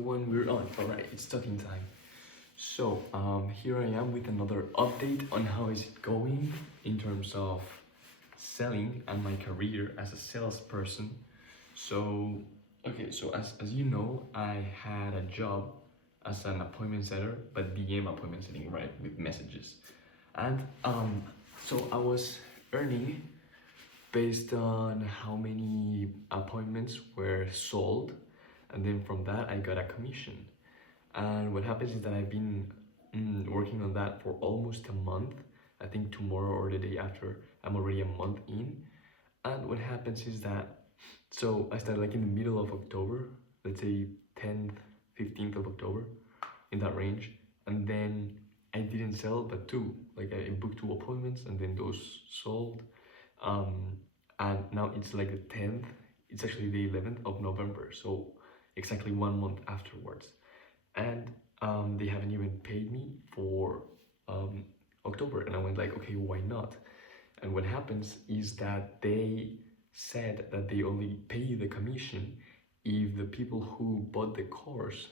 When we're on, alright, it's talking time. So, here I am with another update on how is it going in terms of selling and my career as a salesperson. So, okay, so as you know, I had a job as an appointment setter, but DM appointment setting, right, with messages. And so I was earning based on how many appointments were sold, and then from that I got a commission. And what happens is that I've been working on that for almost a month. I think tomorrow or the day after, I'm already a month in. And what happens is that, so I started like in the middle of October, let's say 10th, 15th of October, in that range. And then I didn't sell but two, like I booked two appointments and then those sold. And now it's like the 10th, it's actually the 11th of November, so exactly 1 month afterwards. And they haven't even paid me for October, and I went like, okay, why not? And what happens is that they said that they only pay the commission if the people who bought the course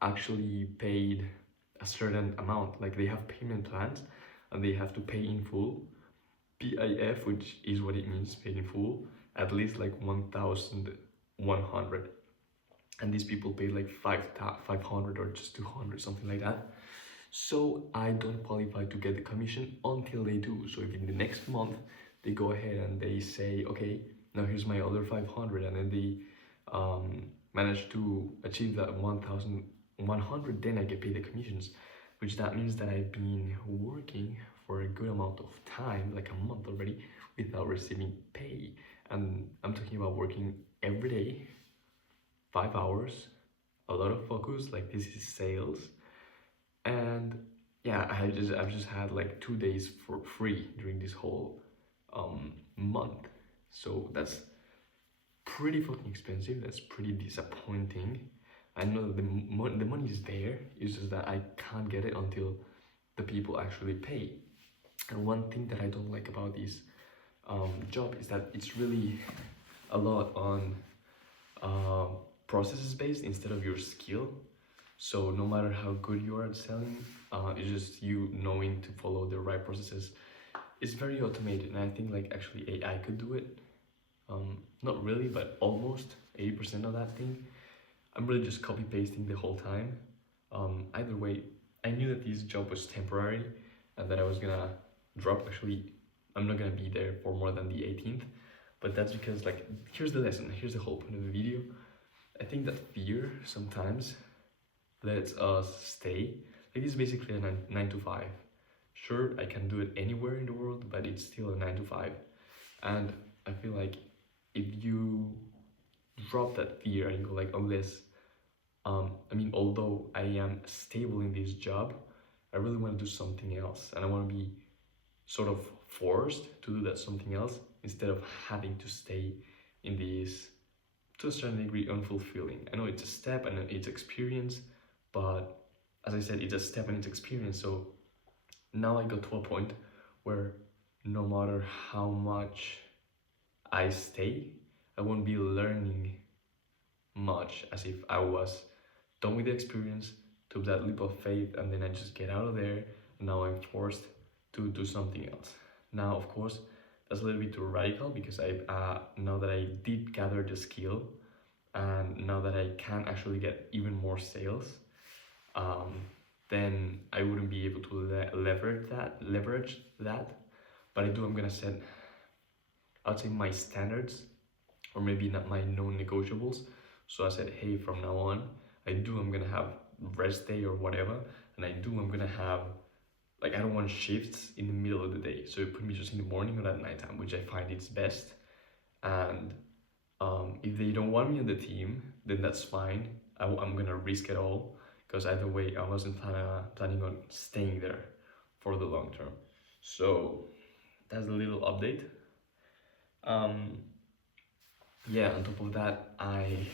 actually paid a certain amount. Like they have payment plans and they have to pay in full, PIF, which is what it means, paid in full, at least like 1,100. And these people paid like 500 or just 200, something like that. So I don't qualify to get the commission until they do. So if in the next month they go ahead and they say, okay, now here's my other 500, and then they manage to achieve that 1,100, then I get paid the commissions, which that means that I've been working for a good amount of time, like a month already, without receiving pay. And I'm talking about working every day, 5 hours, a lot of focus, like this is sales. And yeah, I've just had like 2 days for free during this whole month. So that's pretty fucking expensive. That's pretty disappointing. I know that the money is there, it's just that I can't get it until the people actually pay. And one thing that I don't like about this job is that it's really a lot on processes based instead of your skill. So no matter how good you are at selling, it's just you knowing to follow the right processes. It's very automated, and I think like actually AI could do it. Not really, but almost 80% of that thing. I'm really just copy pasting the whole time. Either way, I knew that this job was temporary and that I was gonna drop. Actually, I'm not gonna be there for more than the 18th, but that's because like, here's the lesson, here's the whole point of the video. I think that fear sometimes lets us stay. Like this is basically a 9 to 5. Sure, I can do it anywhere in the world, but it's still a 9 to 5. And I feel like if you drop that fear and go like, unless I mean, although I am stable in this job, I really want to do something else, and I want to be sort of forced to do that something else instead of having to stay in this, to a certain degree, unfulfilling. I know it's a step and it's experience, but as I said, it's a step and it's experience. So now I got to a point where no matter how much I stay, I won't be learning much, as if I was done with the experience, took that leap of faith, and then I just get out of there, and now I'm forced to do something else. Now, of course, that's a little bit too radical, because I now that I did gather the skill, and now that I can actually get even more sales, then I wouldn't be able to leverage that. But I'm gonna set, I'd say, my standards, or maybe not my non-negotiables. So I said, hey, from now on, I'm gonna have rest day or whatever, and I'm gonna have, like, I don't want shifts in the middle of the day, so you put me just in the morning or at nighttime, which I find it's best. And if they don't want me on the team, then that's fine. I'm gonna risk it all, because either way, I wasn't planning on staying there for the long term. So that's a little update. Yeah, on top of that, I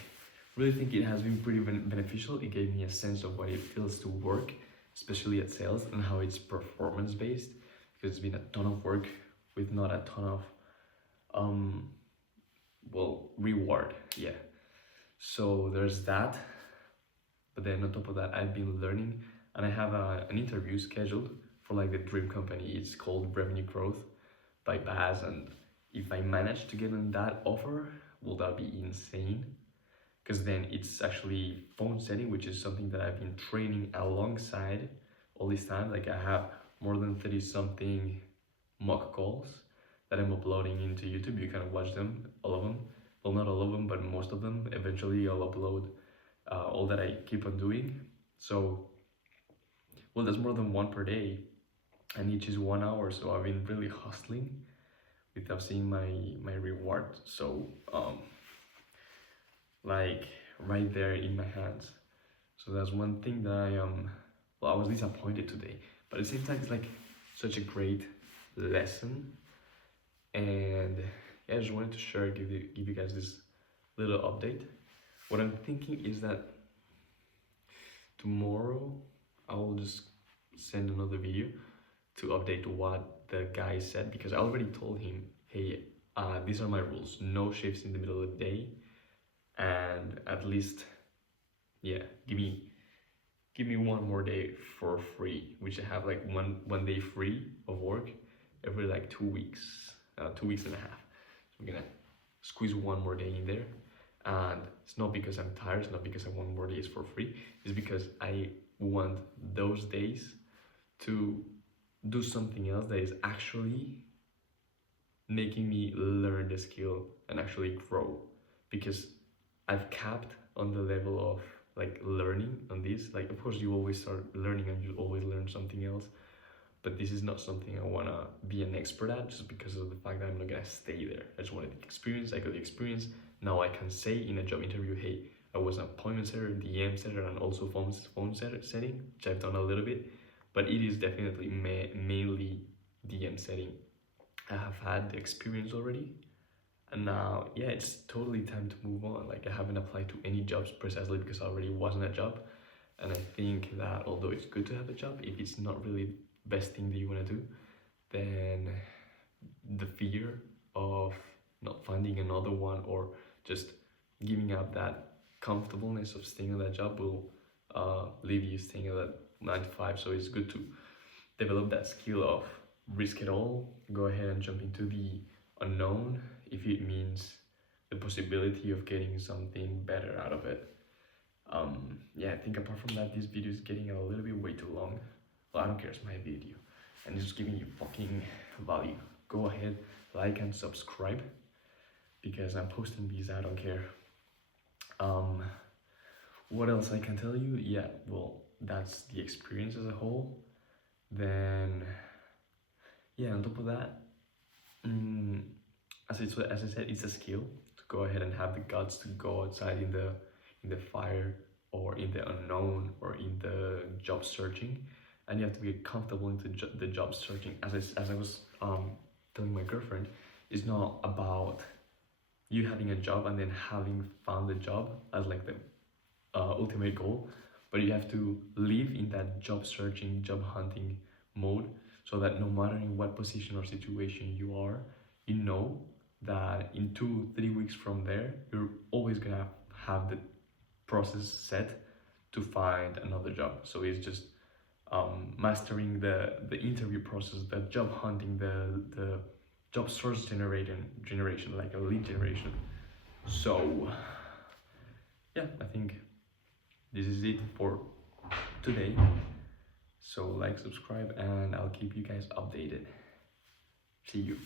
really think it has been pretty beneficial. It gave me a sense of what it feels to work, especially at sales, and how it's performance based, because it's been a ton of work with not a ton of well, reward. Yeah, so there's that. But then on top of that, I've been learning, and I have an interview scheduled for like the dream company. It's called Revenue Growth by Baz, and if I manage to get on that offer, will that be insane? Because then it's actually phone setting, which is something that I've been training alongside all this time. Like I have more than 30 something mock calls that I'm uploading into YouTube. You can watch them, all of them. Well, not all of them, but most of them. Eventually, I'll upload all that I keep on doing. So, well, there's more than one per day, and each is 1 hour. So I've been really hustling without seeing my reward. So like right there in my hands. So that's one thing that I was disappointed today, but at the same time it's like such a great lesson. And yeah, I just wanted to share, give you guys this little update. What I'm thinking is that tomorrow I will just send another video to update what the guy said, because I already told him, hey, these are my rules: no shifts in the middle of the day, and at least, yeah, give me one more day for free, which I have like one day free of work every like 2 weeks, 2 weeks and a half. So I'm gonna squeeze one more day in there, and it's not because I'm tired, it's not because I want more days for free, it's because I want those days to do something else that is actually making me learn the skill and actually grow, because I've capped on the level of like learning on this. Like, of course, you always start learning and you always learn something else, but this is not something I wanna be an expert at, just because of the fact that I'm not gonna stay there. I just wanted the experience. I got the experience. Now I can say in a job interview, hey, I was an appointment setter, DM setter, and also phone setting, which I've done a little bit, but it is definitely mainly DM setting. I have had the experience already, and now, yeah, it's totally time to move on. Like, I haven't applied to any jobs precisely because I already wasn't a job. And I think that although it's good to have a job, if it's not really the best thing that you want to do, then the fear of not finding another one, or just giving up that comfortableness of staying on that job, will leave you staying at that 9 to 5. So it's good to develop that skill of risk it all, go ahead and jump into the unknown, if it means the possibility of getting something better out of it. Yeah, I think apart from that, this video is getting a little bit way too long. Well, I don't care, it's my video, and it's just giving you fucking value. Go ahead, like and subscribe, because I'm posting these, I don't care. What else I can tell you? Yeah, well, that's the experience as a whole. Then, yeah, on top of that, as I said, it's a skill to go ahead and have the guts to go outside in the fire, or in the unknown, or in the job searching, and you have to get comfortable into the job searching. As I was telling my girlfriend, it's not about you having a job and then having found a job as like the ultimate goal, but you have to live in that job searching, job hunting mode, so that no matter in what position or situation you are, you know that in 2-3 weeks from there, you're always gonna have the process set to find another job. So it's just mastering the interview process, the job hunting, the job source generation, like a lead generation. So yeah, I think this is it for today. So like, subscribe, and I'll keep you guys updated. See you.